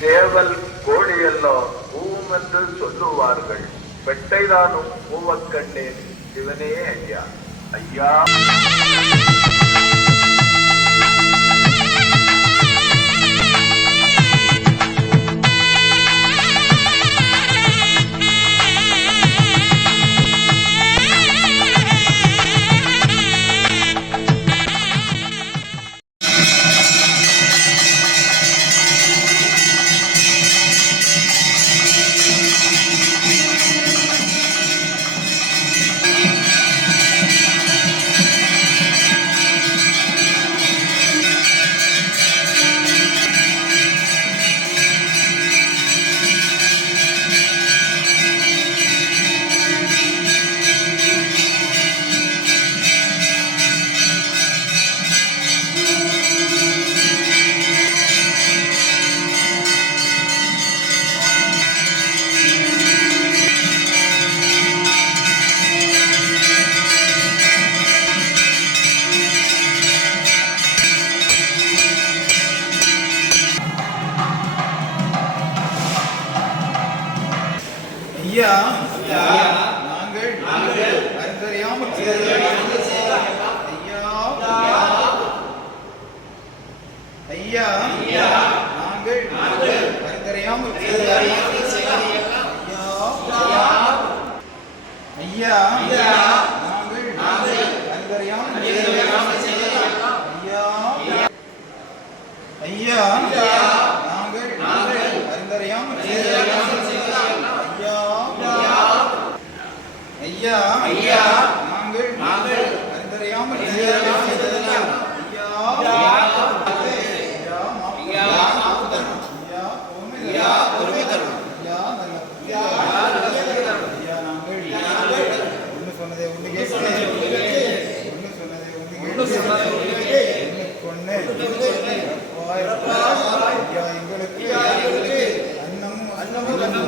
சேவல் கோழியெல்லாம் பூம் என்று சொல்லுவார்கள். வெட்டைதானும் பூவக் சிவனே ஐயா. ஐயா. ஐயா ஐயா நாங்கள் அறிந்தறியாமல் செய்த ஐயா ஐயா நாங்கள் அறிந்தறியாமல் செய்த ஐயா ஐயா ஐயா நாங்கள் நாங்கள் அறிந்தறியாமல் செய்ததெல்லாம்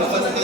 아,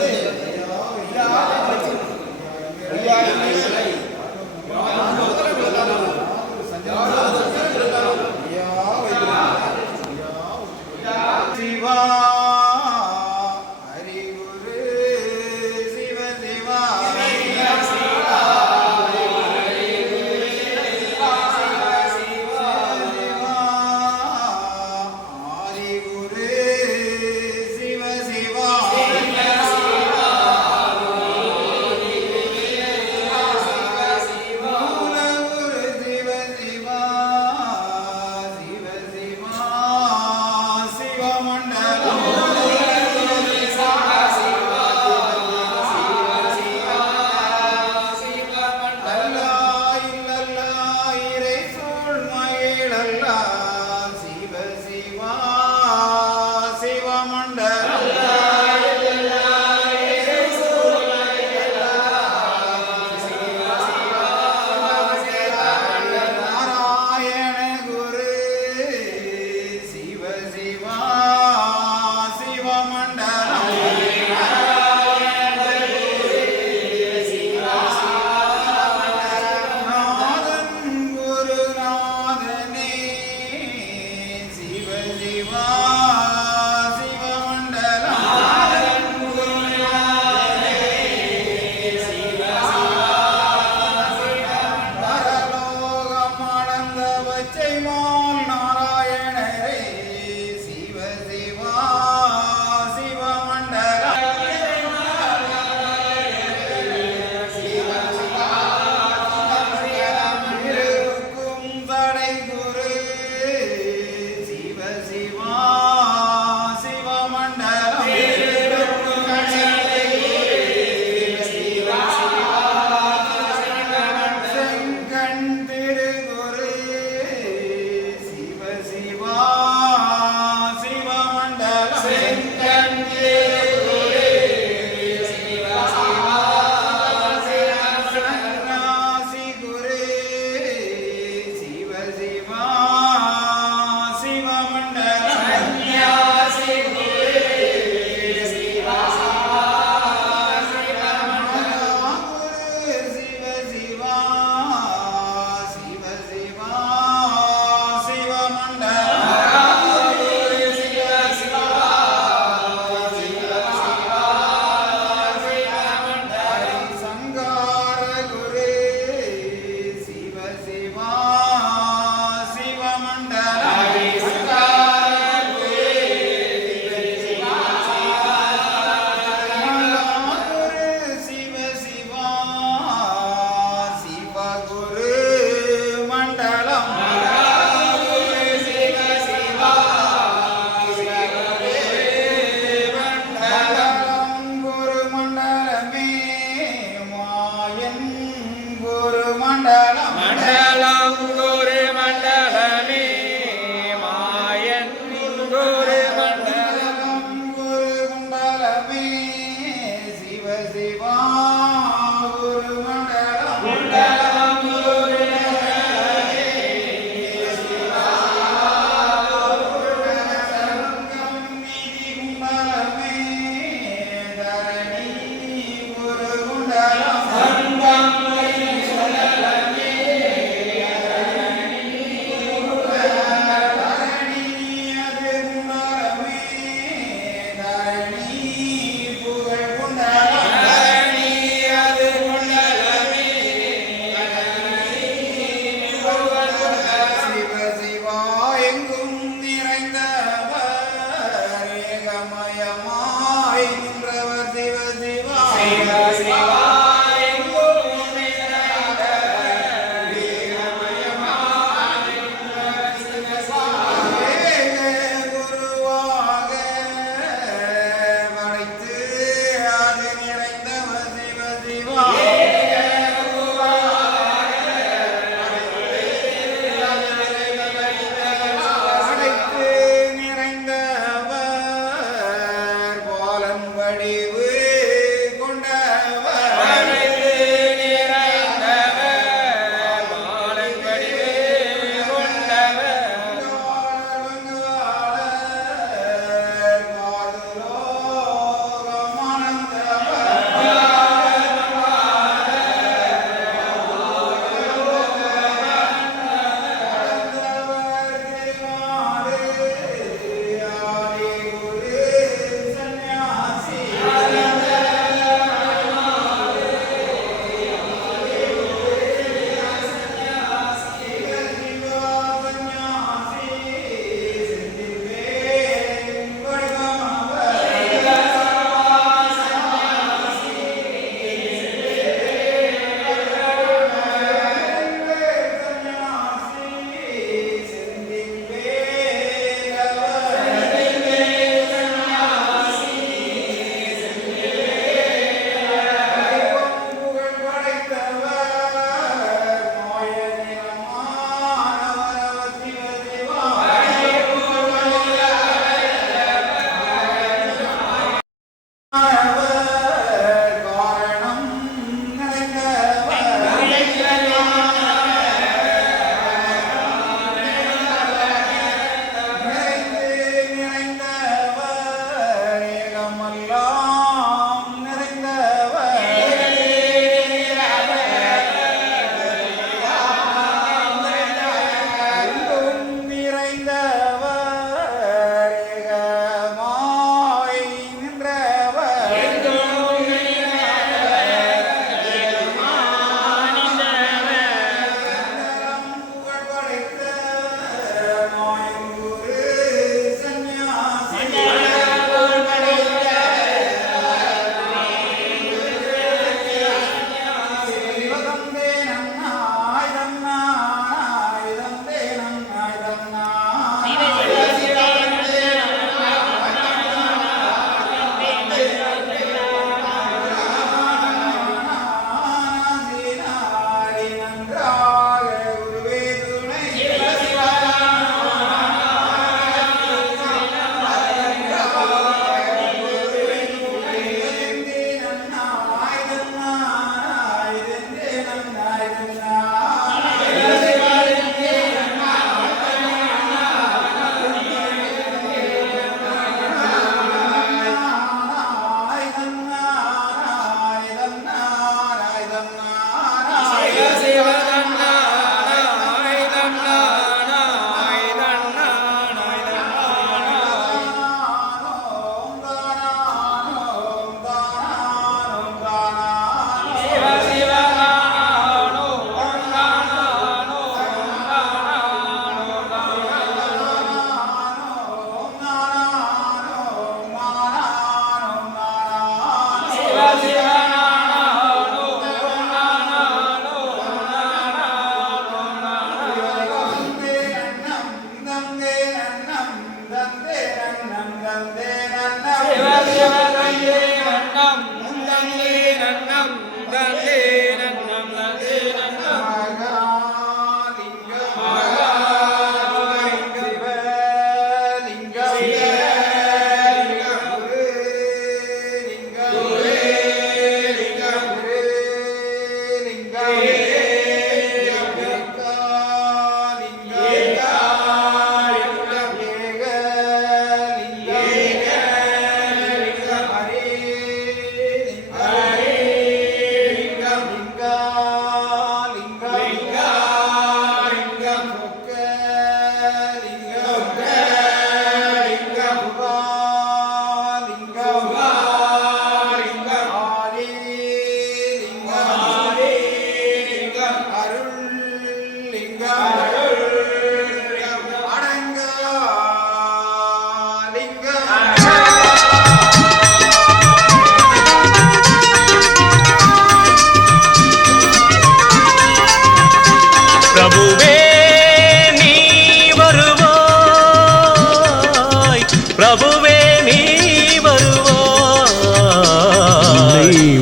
Namdale.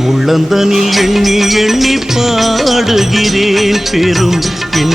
உள்ளந்தனில் எண்ணி எண்ணி பாடுகிறேன் பெரும்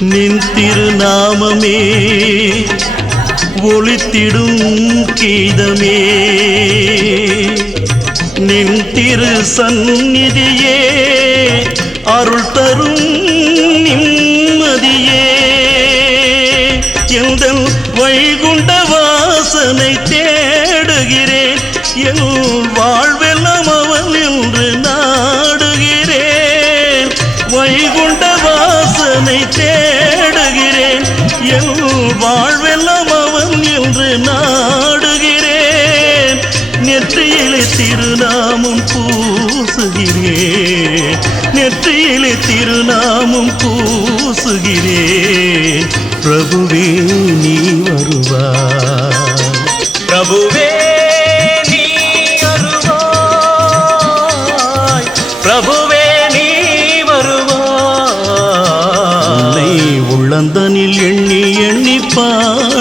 நின் திருநாமமே ஒளித்திடும் கீதமே. நின் திரு சந்நிதியே அருள் தரும் நிம்மதியே. எந்த வைகுண்ட வாசனை தேடுகிறேன் என் வாழ்வெல்லாம் அவன் என்று நாடுகிறேன். வைகுண்ட வாசனை தே என் வாழ்வெல்லாம் அவன் என்று நாடுகிறேன். நெற்றியிலே திருநாமம் பூசுகிறேன். நெற்றியிலே திருநாமம் பூசுகிறேன். பிரபுவே நீ வருவாய். பிரபுவே நீ வருவாய். பிரபுவே